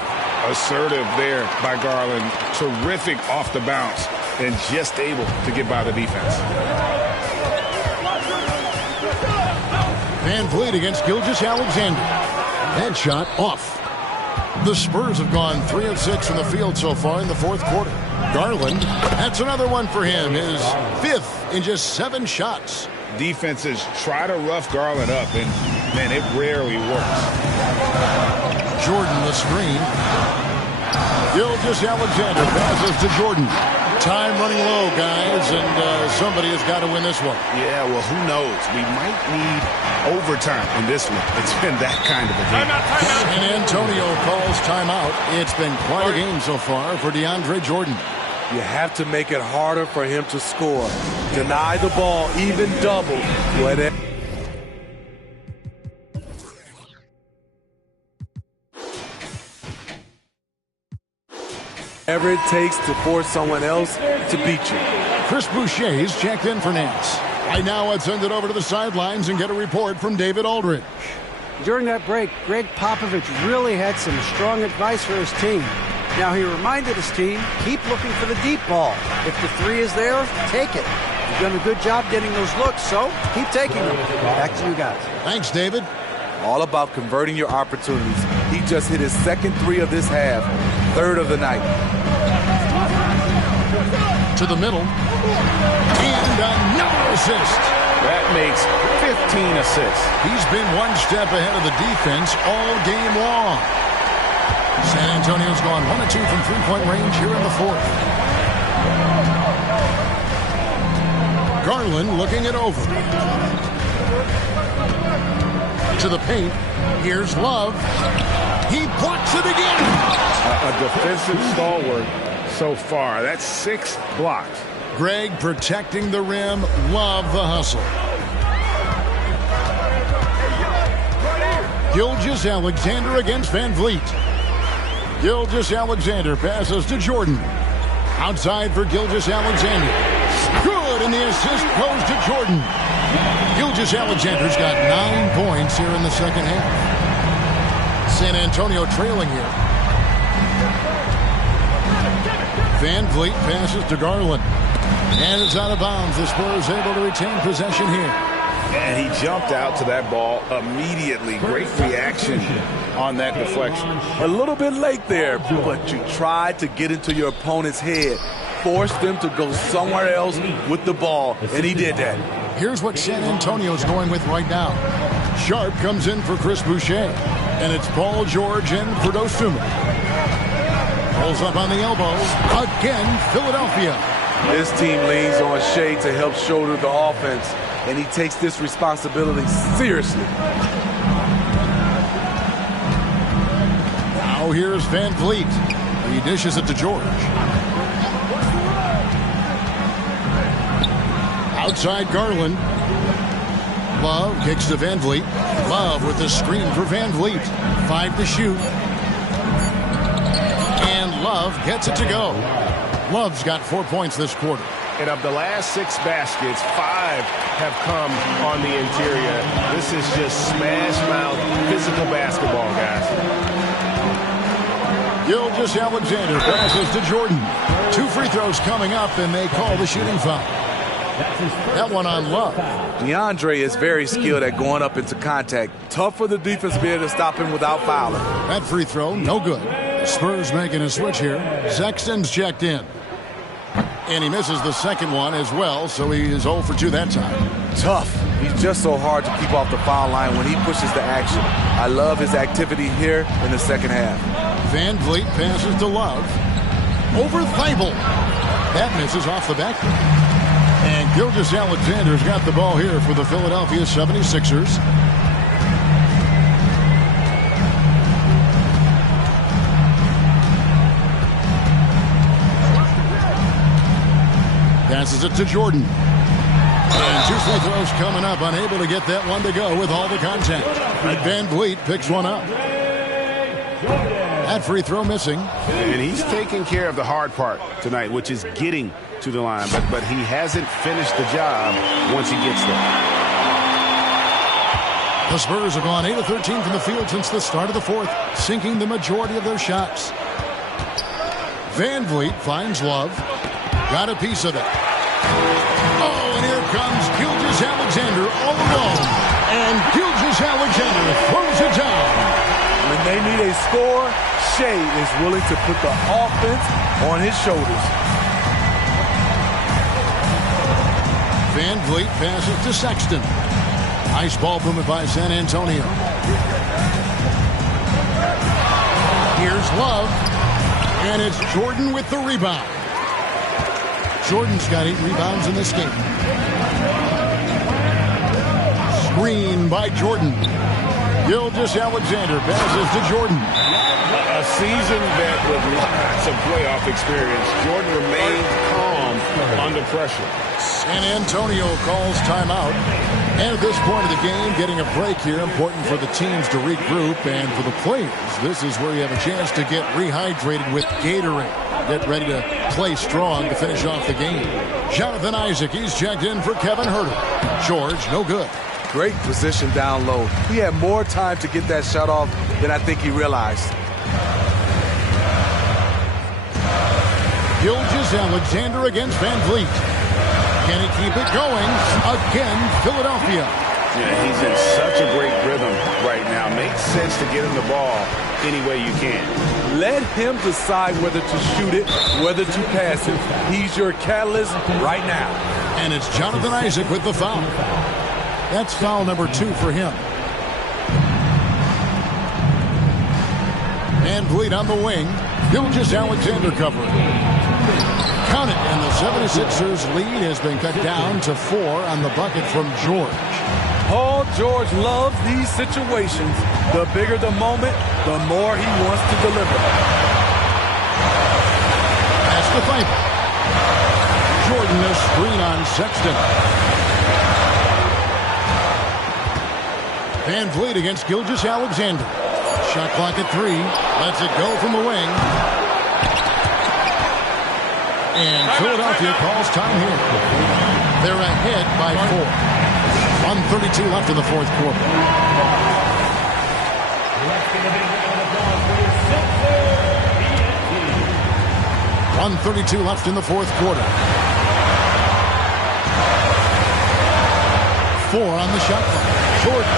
Assertive there by Garland. Terrific off the bounce and just able to get by the defense. VanVleet against Gilgeous-Alexander. That shot off. The Spurs have gone 3 of 6 from the field so far in the fourth quarter. Garland, that's another one for him. His 5th in just 7 shots. Defenses try to rough Garland up, and, man, it rarely works. Jordan the screen. Gilgeous-Alexander passes to Jordan. Time running low, guys, and somebody has got to win this one. Yeah, well, who knows? We might need overtime in this one. It's been that kind of a game. And Antonio calls timeout. It's been quite a game so far for DeAndre Jordan. You have to make it harder for him to score. Deny the ball, even double. Whatever it takes to force someone else to beat you. Chris Boucher's checked in for Nance. Right now, let's send it over to the sidelines and get a report from David Aldridge. During that break, Greg Popovich really had some strong advice for his team. Now, he reminded his team, keep looking for the deep ball. If the 3 is there, take it. You've done a good job getting those looks, so keep taking them. Back to you guys. Thanks, David. All about converting your opportunities. He just hit his second 3 of this half, 3rd of the night. To the middle. And another assist. That makes 15 assists. He's been one step ahead of the defense all game long. San Antonio's gone 1 of 2 from three-point range here in the fourth. Garland looking it over. To the paint. Here's Love. He blocks it again. A defensive stalwart so far. That's 6 blocks. Greg protecting the rim. Love the hustle. Gilgeous-Alexander against VanVleet. Gilgeous-Alexander passes to Jordan. Outside for Gilgeous-Alexander. Good, and the assist goes to Jordan. Gilgeous-Alexander's got 9 points here in the second half. San Antonio trailing here. Van Vliet passes to Garland. And it's out of bounds. The Spurs able to retain possession here. And he jumped out to that ball immediately. Great reaction on that deflection. A little bit late there, but you tried to get into your opponent's head. Force them to go somewhere else with the ball, and he did that. Here's what San Antonio's going with right now. Sharp comes in for Chris Boucher. And it's Paul George in for Dosunmu. Pulls up on the elbow. Again, Philadelphia. This team leans on Shea to help shoulder the offense, and he takes this responsibility seriously. Now here's Van Vliet. He dishes it to George. Outside Garland. Love kicks to Van Vliet. Love with the screen for Van Vliet. 5 to shoot. And Love gets it to go. Love's got 4 points this quarter. And of the last 6 baskets, 5 have come on the interior. This is just smash mouth physical basketball, guys. Gilgeous-Alexander passes to Jordan. 2 free throws coming up, and they call the shooting foul. That one on Love. DeAndre is very skilled at going up into contact. Tough for the defense to be able to stop him without fouling. That free throw, no good. Spurs making a switch here. Sexton's checked in. And he misses the second one as well, so he is 0 for 2 that time. Tough. He's just so hard to keep off the foul line when he pushes the action. I love his activity here in the second half. Van Vliet passes to Love. Over Thibault. That misses off the back. And Gilgeous-Alexander's got the ball here for the Philadelphia 76ers. Passes it to Jordan. And 2 free throws coming up. Unable to get that one to go with all the contact. Van Vliet picks one up. That free throw missing. And he's taking care of the hard part tonight, which is getting to the line. But he hasn't finished the job once he gets there. The Spurs have gone 8 of 13 from the field since the start of the fourth, sinking the majority of their shots. Van Vliet finds Love. Got a piece of it. Oh, and here comes Gilgeous-Alexander all alone. And Gilgeous-Alexander throws it down. When they need a score, Shea is willing to put the offense on his shoulders. Van Vliet passes to Sexton. Nice ball movement by San Antonio. Here's Love. And it's Jordan with the rebound. Jordan's got 8 rebounds in this game. Screen by Jordan. Gilgeous-Alexander passes to Jordan. A seasoned vet with lots of playoff experience. Jordan remained calm under pressure. San Antonio calls timeout. And at this point of the game, getting a break here, important for the teams to regroup. And for the players, this is where you have a chance to get rehydrated with Gatorade. Get ready to play strong to finish off the game. Jonathan Isaac, he's checked in for Kevin Huerter. George, no good. Great position down low. He had more time to get that shot off than I think he realized. Gilgeous-Alexander against Van Vliet. Can he keep it going? Again, Philadelphia. Yeah, he's in such a great rhythm right now. Makes sense to get him the ball any way you can. Let him decide whether to shoot it, whether to pass it. He's your catalyst right now. And it's Jonathan Isaac with the foul. That's foul number 2 for him. Van Vliet on the wing. Gilgeous-Alexander covering. Count it, and the 76ers lead has been cut down to 4 on the bucket from George. Paul George loves these situations. The bigger the moment, the more he wants to deliver. Pass to Thibault. Jordan a screen on Sexton. Van Vliet against Gilgeous-Alexander. Shot clock at 3. Lets it go from the wing. And Philadelphia calls time here. They're ahead by 4. 1:32 left in the fourth quarter. 1:32 left in the fourth quarter. 4 on the shot clock. Jordan.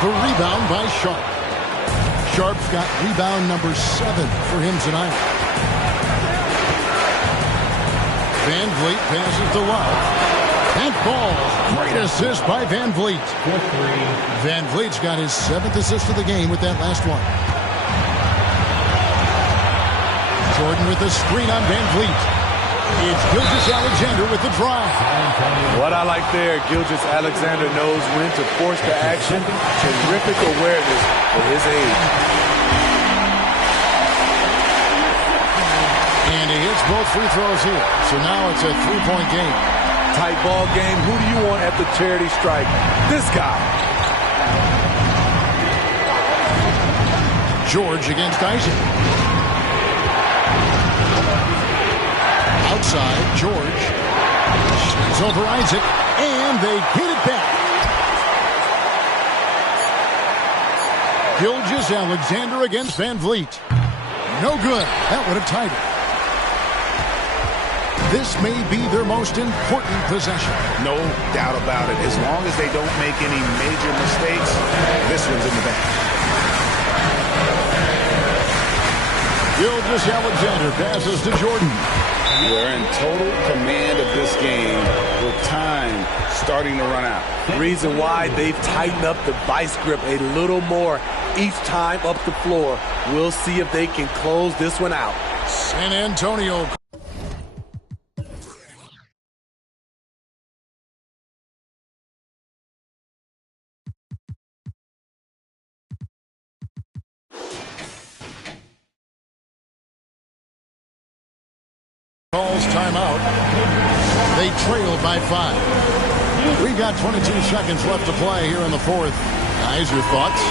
The rebound by Sharp. Sharp's got rebound number 7 for him tonight. Van Vliet passes to Love. That ball. Great assist by Van Vliet. Van Vliet's got his 7th assist of the game with that last one. Jordan with the screen on Van Vliet. It's Gilgeous-Alexander with the drive. What I like there, Gilgeous-Alexander knows when to force the action. Terrific awareness for his age. And he hits both free throws here. So now it's a 3-point game. Tight ball game. Who do you want at the charity stripe? This guy. George against Isaac. Outside, George. Shoots over Isaac. And they get it back. Gilgeous-Alexander against Van Vliet. No good. That would have tied it. This may be their most important possession. No doubt about it. As long as they don't make any major mistakes, this one's in the bag. Gilgeous-Alexander passes to Jordan. We're in total command of this game with time starting to run out. Reason why they've tightened up the vice grip a little more each time up the floor. We'll see if they can close this one out. San Antonio. Calls timeout. They trail by 5. We've got 22 seconds left to play here in the fourth. Guys, your thoughts?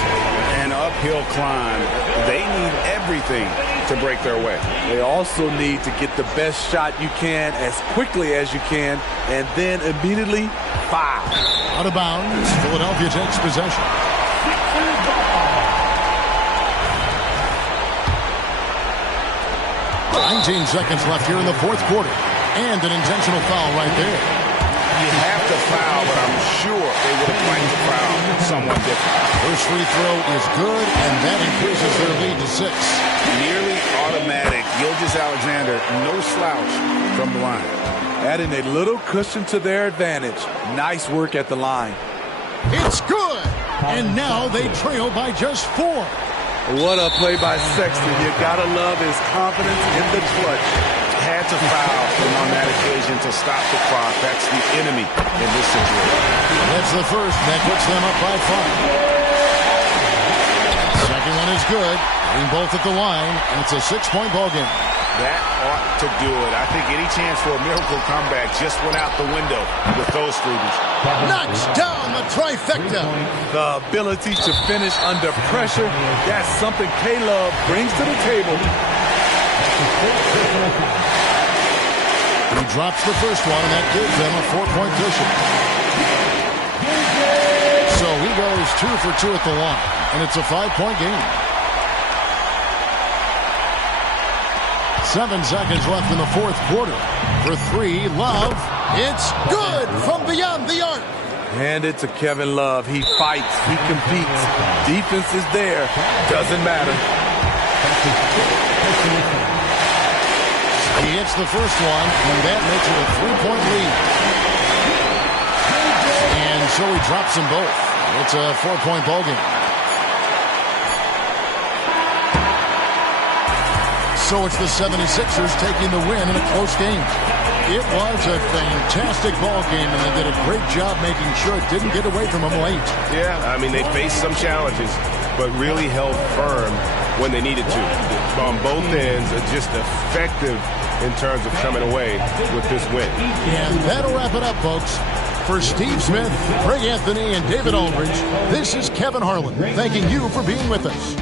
An uphill climb. They need everything to break their way. They also need to get the best shot you can as quickly as you can, and then immediately foul. Out of bounds. Philadelphia takes possession. Nineteen seconds left here in the fourth quarter. And an intentional foul right there. You have to foul, but I'm sure they would have liked to foul someone different. First free throw is good, and that increases their lead to 6. Nearly automatic. Gilgeous-Alexander, no slouch from the line. Adding a little cushion to their advantage. Nice work at the line. It's good! And now they trail by just 4. What a play by Sexton. You gotta love his confidence in the clutch. Had to foul him on that occasion to stop the clock. That's the enemy in this situation. That's the first. That puts them up by 5. Second one is good. Getting both at the line, and it's a 6-point ball game. That ought to do it. I think any chance for a miracle comeback just went out the window with those freebies. Knocks down the trifecta. The ability to finish under pressure, that's something K-Love brings to the table. He drops the first one, and that gives them a 4-point cushion. So he goes 2 for 2 at the line, and it's a 5-point game. 7 seconds left in the fourth quarter. For 3, Love. It's good from beyond the arc. Hand it to Kevin Love. He fights. He competes. Defense is there. Doesn't matter. He hits the first one, and that makes it a 3-point lead. And so he drops them both. It's a 4-point ball game. So it's the 76ers taking the win in a close game. It was a fantastic ball game, and they did a great job making sure it didn't get away from them late. Yeah, I mean, they faced some challenges, but really held firm when they needed to. On both ends, just effective in terms of coming away with this win. And that'll wrap it up, folks. For Steve Smith, Greg Anthony, and David Aldridge, this is Kevin Harlan, thanking you for being with us.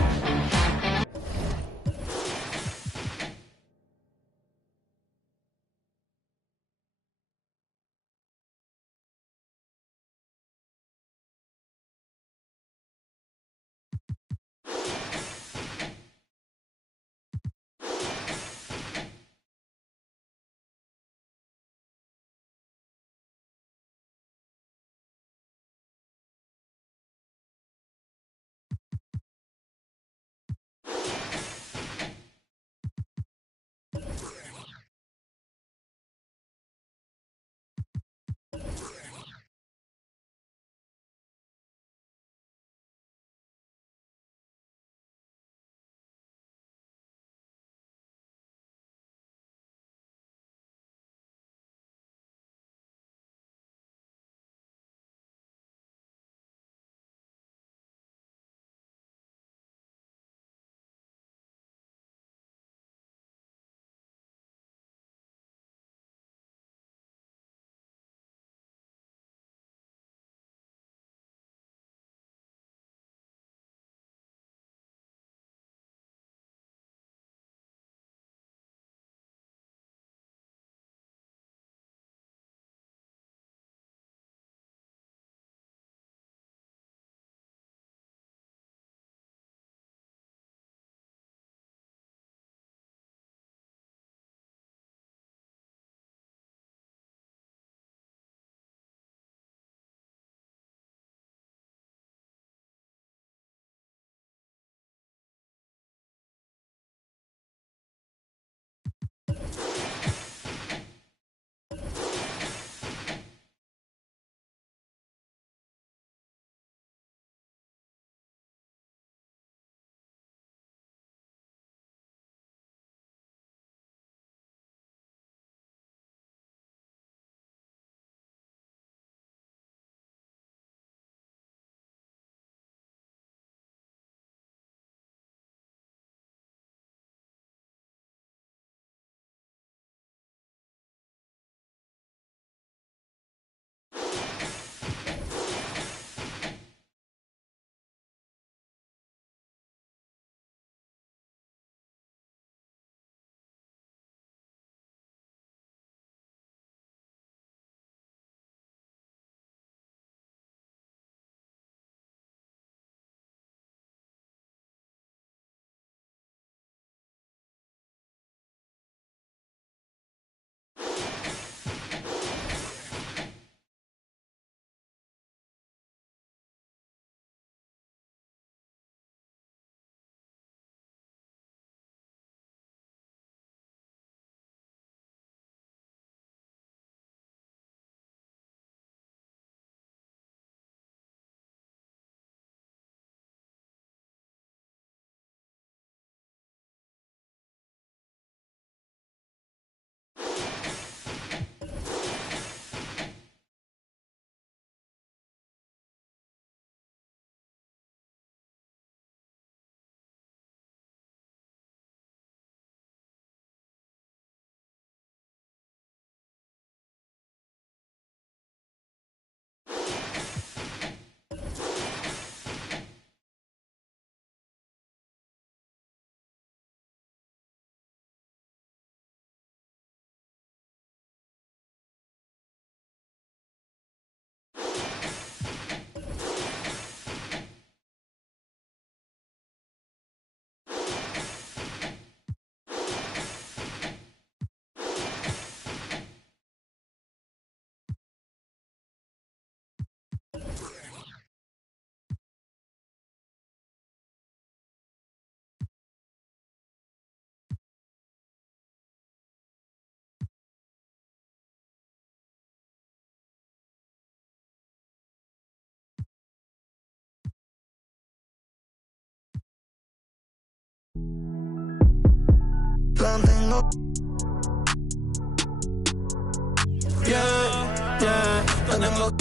Yeah, yeah. No tengo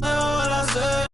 what I said.